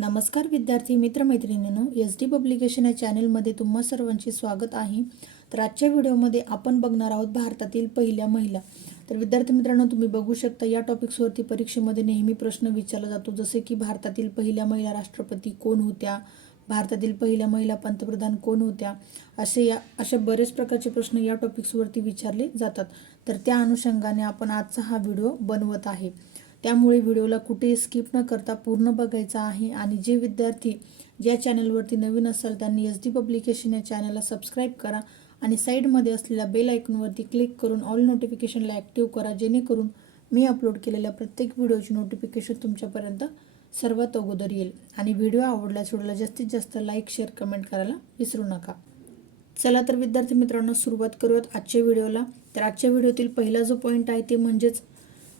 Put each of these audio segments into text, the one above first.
नमस्कार विद्यार्थी मित्रमैत्रिणींनो, SD publication या चॅनलमध्ये तुम्हा सर्वांचे स्वागत आहे। तर आजच्या व्हिडिओमध्ये आपण बघणार आहोत भारतातील पहिल्या महिला। तर विद्यार्थी मित्रांनो, तुम्ही बघू शकता या टॉपिक्सवरती परीक्षेमध्ये नेहमी प्रश्न विचारला जातो, जसे की भारतातील पहिल्या महिला राष्ट्रपती कोण होत्या, भारतातील पहिल्या महिला पंतप्रधान कोण होत्या, असे बरेच प्रकारचे प्रश्न या टॉपिक्सवरती विचारले जातात। तर त्या अनुषंगाने आपण आजचा हा व्हिडिओ बनवत आहे। त्यामुळे व्हिडिओला कुठे स्किप न करता पूर्ण बघायचा आहे। आणि जे विद्यार्थी ज्या चॅनलवरती नवीन असाल त्यांनी SD पब्लिकेशन या चॅनलला सबस्क्राइब करा आणि साईडमध्ये असलेल्या बेल आयकॉनवरती क्लिक करून ऑल नोटिफिकेशनला ॲक्टिव्ह करा, जेणेकरून मी अपलोड केलेल्या प्रत्येक व्हिडिओची नोटिफिकेशन तुमच्यापर्यंत सर्वात अगोदर येईल। आणि व्हिडिओ आवडल्यास व्हिडिओला जास्तीत जास्त लाईक, शेअर, कमेंट करायला विसरू नका। चला तर विद्यार्थी मित्रांनो, सुरुवात करूयात आजच्या व्हिडिओला। तर आजच्या व्हिडिओतील पहिला जो पॉईंट आहे ते म्हणजेच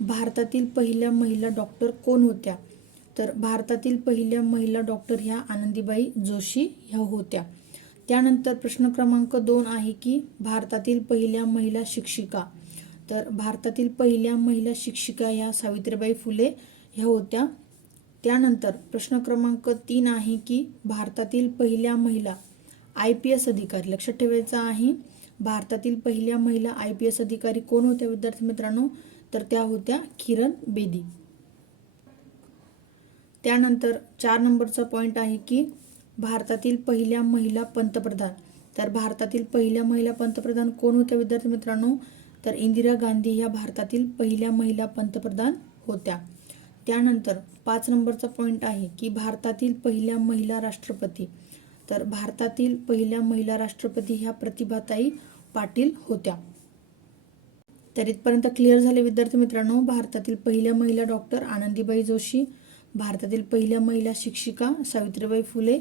भारतातील पहिल्या महिला डॉक्टर कोण होत्या। तर भारतातील पहिल्या महिला डॉक्टर ह्या आनंदीबाई जोशी ह्या होत्या। त्यानंतर प्रश्न क्रमांक 2 आहे की भारतातील पहिल्या महिला शिक्षिका। तर भारतातील पहिल्या महिला शिक्षिका ह्या सावित्रीबाई फुले ह्या होत्या। त्यानंतर प्रश्न क्रमांक 3 आहे की भारतातील पहिल्या महिला IPS अधिकारी, लक्षात ठेवायचा आहे, भारतातील पहिल्या महिला IPS अधिकारी कोण होत्या विद्यार्थी मित्रांनो, तर त्या होत्या किरण बेदी। त्यानंतर 4 नंबरचा पॉईंट आहे की भारतातील पहिल्या महिला पंतप्रधान। तर भारतातील पहिल्या महिला पंतप्रधान कोण होत्या विद्यार्थी मित्रांनो, तर इंदिरा गांधी ह्या भारतातील पहिल्या महिला पंतप्रधान होत्या। त्यानंतर 5 नंबरचा पॉईंट आहे की भारतातील पहिल्या महिला राष्ट्रपती। तर भारतातील पहिल्या महिला राष्ट्रपती ह्या प्रतिभाताई पाटील होत्या। तर इथपर्यंत क्लिअर झाले विद्यार्थी मित्रांनो। भारतातील पहिल्या महिला डॉक्टर आनंदीबाई जोशी, भारतातील पहिल्या महिला शिक्षिका सावित्रीबाई फुले,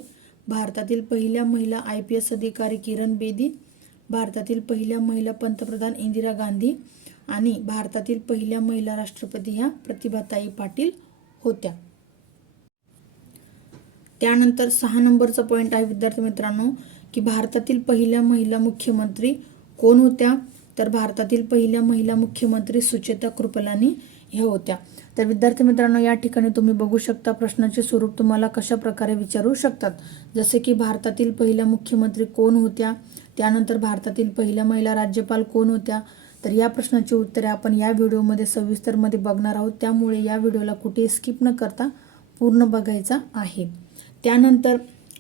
भारतातील पहिल्या महिला IPS अधिकारी किरण बेदी, भारतातील पहिल्या महिला पंतप्रधान इंदिरा गांधी आणि भारतातील पहिल्या महिला राष्ट्रपती ह्या प्रतिभाताई पाटील होत्या। त्यानंतर 6 नंबरचा पॉईंट आहे विद्यार्थी मित्रांनो की भारतातील पहिल्या महिला मुख्यमंत्री कोण होत्या। तर भारतातील पहिल्या महिला मुख्यमंत्री सुचेता कृपलानी ह्या होत्या। तर विद्यार्थी मित्रांनो, या ठिकाणी तुम्ही बघू शकता प्रश्नाचे स्वरूप तुम्हाला कशा प्रकारे विचारू शकतात, जसे की भारतातील पहिल्या मुख्यमंत्री कोण होत्या, त्यानंतर भारतातील पहिल्या महिला राज्यपाल कोण होत्या। तर या प्रश्नाची उत्तरे आपण या व्हिडिओमध्ये सविस्तरमध्ये बघणार आहोत, त्यामुळे या व्हिडिओला कुठे स्किप न करता पूर्ण बघायचा आहे। त्यानंतर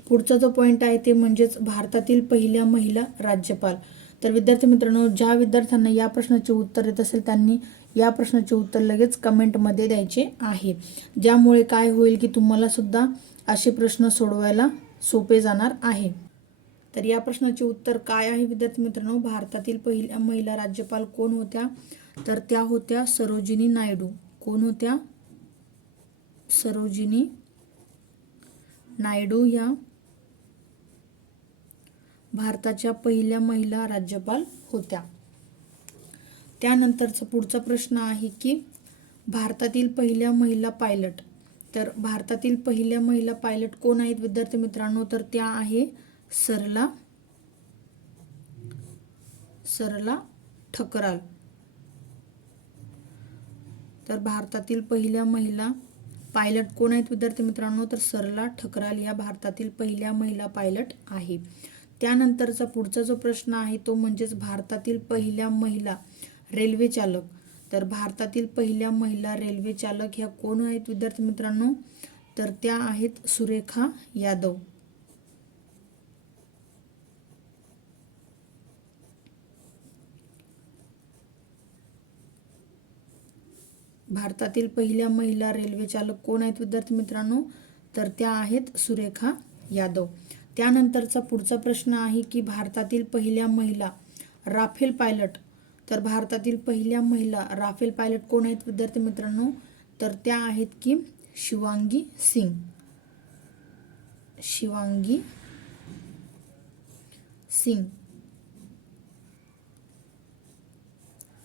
पुढचा जो पॉईंट आहे ते म्हणजेच भारतातील पहिल्या महिला राज्यपाल। तर विद्यार्थी मित्रांनो, ज्या विद्यार्थ्यांना या प्रश्नाचे उत्तर येत असेल त्यांनी या प्रश्नाचे उत्तर लगेच कमेंटमध्ये द्यायचे आहे, ज्यामुळे काय होईल की तुम्हाला सुद्धा असे प्रश्न सोडवायला सोपे जाणार आहे। तर या प्रश्नाचे उत्तर काय आहे विद्यार्थी मित्रांनो, भारतातील पहिल्या महिला राज्यपाल कोण होत्या, तर त्या होत्या सरोजिनी नायडू। कोण होत्या? सरोजिनी नायडू ह्या भारताच्या पहिल्या महिला राज्यपाल होत्या। त्यानंतरचा पुढचा प्रश्न आहे की भारतातील पहिल्या महिला पायलट। तर भारतातील पहिल्या महिला पायलट कोण आहेत विद्यार्थी मित्रांनो, तर त्या आहे सरला ठकराल। तर भारतातील पहिल्या महिला पायलट कोण आहेत विद्यार्थी मित्रांनो, तर सरला ठकराल या भारतातील पहिल्या महिला पायलट आहे। त्यानंतरचा पुढचा जो प्रश्न आहे तो म्हणजेच भारतातील पहिल्या महिला रेल्वे चालक। तर भारतातील पहिल्या महिला रेल्वे चालक ह्या कोण आहेत विद्यार्थी मित्रांनो, तर त्या आहेत सुरेखा यादव। भारतातील पहिल्या महिला रेल्वे चालक कोण आहेत विद्यार्थी मित्रांनो, तर त्या आहेत सुरेखा यादव। त्यानंतरचा पुढचा प्रश्न आहे की भारतातील पहिल्या महिला राफेल पायलट। तर भारतातील पहिल्या महिला राफेल पायलट कोण आहेत विद्यार्थी मित्रांनो, तर त्या आहेत की शिवांगी सिंग।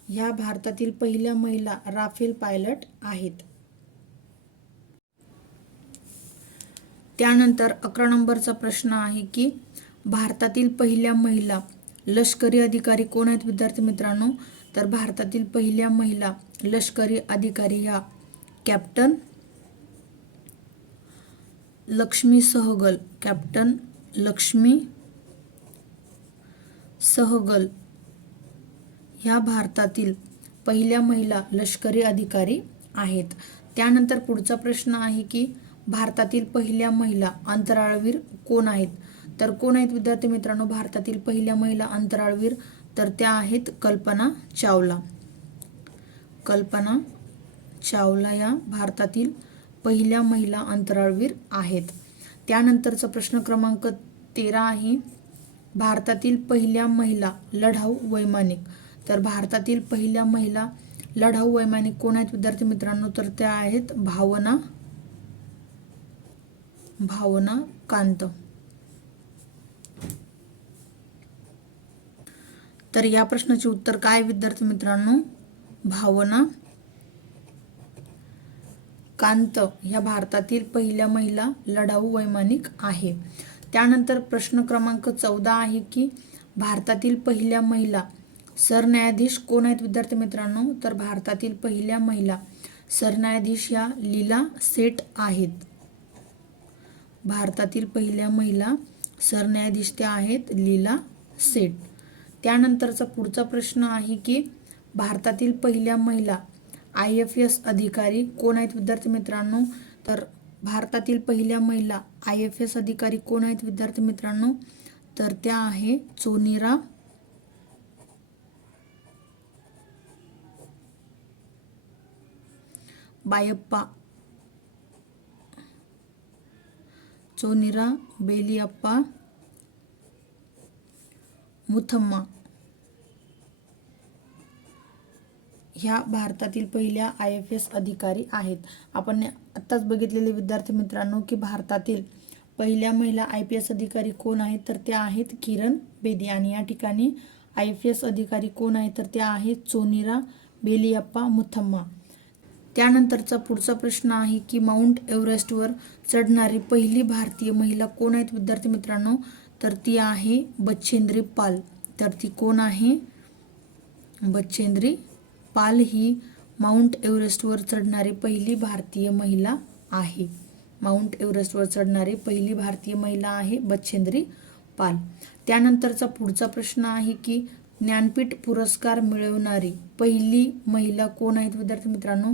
ह्या भारतातील पहिल्या महिला राफेल पायलट आहेत। त्यानंतर 11 नंबरचा प्रश्न आहे की भारतातील पहिल्या महिला लष्करी अधिकारी कोण आहेत विद्यार्थी मित्रांनो, तर भारतातील पहिल्या महिला लष्करी अधिकारी ह्या कॅप्टन लक्ष्मी सहगल, कॅप्टन लक्ष्मी सहगल ह्या भारतातील पहिल्या महिला लष्करी अधिकारी आहेत. त्यानंतर पुढचा प्रश्न आहे की भारतातील पहिल्या महिला अंतराळवीर कोण आहेत? तर कोण आहेत विद्यार्थी मित्रांनो भारतातील पहिल्या महिला अंतराळवीर? तर त्या आहेत कल्पना चावला. कल्पना चावला या भारतातील पहिल्या महिला अंतराळवीर आहेत. त्यानंतरचा प्रश्न क्रमांक 13 आहे भारतातील पहिल्या महिला लढाऊ वैमानिक. तर भारतातील पहिल्या महिला लढाऊ वैमानिक कोण आहेत विद्यार्थी मित्रांनो? तर त्या आहेत भावना कांत. तर या प्रश्नाचे उत्तर काय विद्यार्थी मित्रांनो? भावना कांत ह्या भारतातील पहिल्या महिला लढाऊ वैमानिक आहे. त्यानंतर प्रश्न क्रमांक 14 आहे की भारतातील पहिल्या महिला सरन्यायाधीश कोण आहेत विद्यार्थी मित्रांनो? तर भारतातील पहिल्या महिला सरन्यायाधीश या लीला सेठ आहेत. भारतातील पहिल्या महिला सरन्यायाधीश त्या आहेत लीला सेठ. त्यानंतरचा पुढचा प्रश्न आहे की भारतातील पहिल्या महिला IFS अधिकारी कोण आहेत विद्यार्थी मित्रांनो? तर भारतातील पहिल्या महिला IFS अधिकारी कोण आहेत विद्यार्थी मित्रांनो? तर त्या आहे चोनिरा बायप्पा, चोनिरा बेलियप्पा मुथम्मा ह्या भारतातील पहिल्या IFS अधिकारी आहेत. आपण आत्ताच बघितलेले विद्यार्थी मित्रांनो की भारतातील पहिल्या महिला IPS अधिकारी कोण आहेत? तर त्या आहेत किरण बेदी. आणि या ठिकाणी IFS अधिकारी कोण आहेत? तर त्या आहेत चोनिरा बेलियप्पा मुथम्मा. त्यानंतरचा पुढचा प्रश्न आहे की माउंट एव्हरेस्टवर चढणारी पहिली भारतीय महिला कोण आहेत विद्यार्थी मित्रांनो? तर ती आहे बचेंद्री पाल. तर ती कोण आहे? बचेंद्री पाल ही माउंट एव्हरेस्टवर चढणारी पहिली भारतीय महिला आहे. माउंट एव्हरेस्टवर चढणारी पहिली भारतीय महिला आहे बचेंद्री पाल. त्यानंतरचा पुढचा प्रश्न आहे की ज्ञानपीठ पुरस्कार मिळवणारी पहिली महिला कोण आहेत विद्यार्थी मित्रांनो?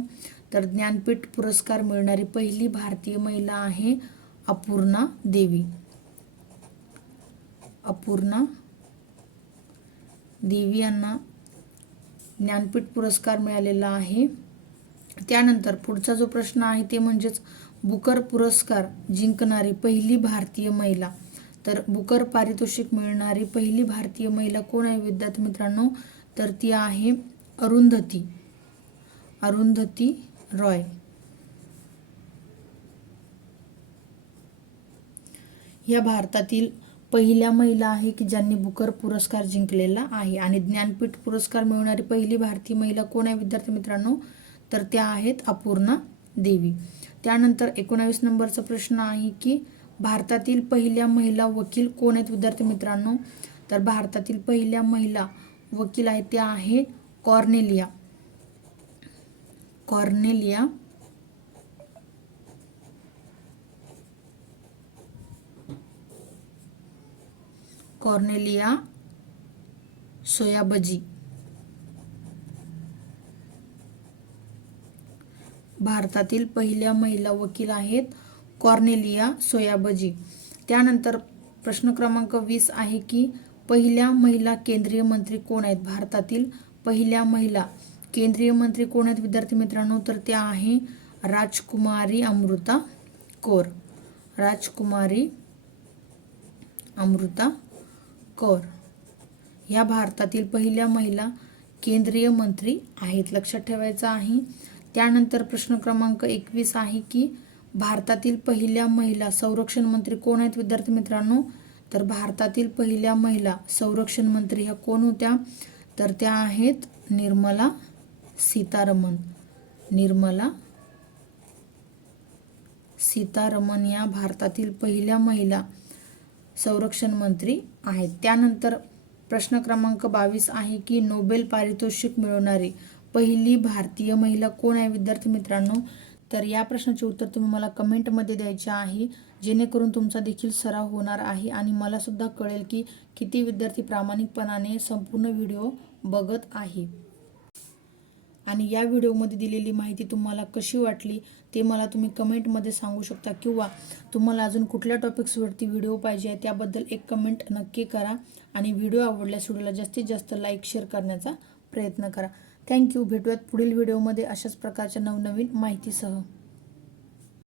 तर ज्ञानपीठ पुरस्कार मिळणारी पहिली भारतीय महिला आहे अपूर्णा देवी. अपूर्णा देवी यांना ज्ञानपीठ पुरस्कार मिळालेला आहे. त्यानंतर पुढचा जो प्रश्न आहे ते म्हणजेच बुकर पुरस्कार जिंकणारी पहिली भारतीय महिला. तर बुकर पारितोषिक मिळणारी पहिली भारतीय महिला कोण आहे विद्यार्थी मित्रांनो? तर ती आहे अरुंधती रॉय. या भारतातील पहिल्या महिला आहे की ज्यांनी बुकर पुरस्कार जिंकलेला आहे. आणि ज्ञानपीठ पुरस्कार मिळवणारी पहिली भारतीय महिला कोण आहे विद्यार्थी मित्रांनो? तर त्या आहेत अपूर्णा देवी. त्यानंतर 19 नंबरचा प्रश्न आहे की भारतातील पहिल्या महिला वकील कोण आहेत विद्यार्थी मित्रांनो? तर भारतातील पहिल्या महिला वकील आहेत त्या आहेत कॉर्नेलिया सोयाबजी. भारतातील पहिल्या महिला वकील आहेत कॉर्नेलिया सोयाबजी. त्यानंतर प्रश्न क्रमांक 20 आहे की पहिल्या महिला केंद्रीय मंत्री कोण आहेत? भारतातील पहिल्या महिला केंद्रीय मंत्री कोण आहेत विद्यार्थी मित्रांनो? तर त्या आहे राजकुमारी अमृता कौर. राजकुमारी अमृता कौर ह्या भारतातील पहिल्या महिला केंद्रीय मंत्री आहेत, लक्षात ठेवायचं आहे. त्यानंतर प्रश्न क्रमांक 21 आहे की भारतातील पहिल्या महिला संरक्षण मंत्री कोण आहेत विद्यार्थी मित्रांनो? तर भारतातील पहिल्या महिला संरक्षण मंत्री ह्या कोण होत्या? तर त्या आहेत निर्मला सीतारमण या भारतातील पहिल्या महिला संरक्षण मंत्री आहेत. त्यानंतर प्रश्न क्रमांक 22 आहे की नोबेल पारितोषिक मिळवणारी पहिली भारतीय महिला कोण आहे विद्यार्थी मित्रांनो? तर या प्रश्नाचे उत्तर तुम्ही मला कमेंटमध्ये द्यायचे आहे, जेणेकरून तुमचा देखील सराव होणार आहे आणि मला सुद्धा कळेल की किती विद्यार्थी प्रामाणिकपणाने संपूर्ण व्हिडिओ बघत आहे. आणि या व्हिडिओमध्ये दिलेली माहिती तुम्हाला कशी वाटली ते मला तुम्ही कमेंटमध्ये सांगू शकता, किंवा तुम्हाला अजून कुठल्या टॉपिक्सवरती व्हिडिओ पाहिजे आहे त्याबद्दल एक कमेंट नक्की करा. आणि व्हिडिओ आवडल्यास व्हिडिओला जास्तीत जास्त लाईक शेअर करण्याचा प्रयत्न करा. थँक्यू. भेटूयात पुढील व्हिडिओमध्ये अशाच प्रकारच्या नवनवीन माहितीसह.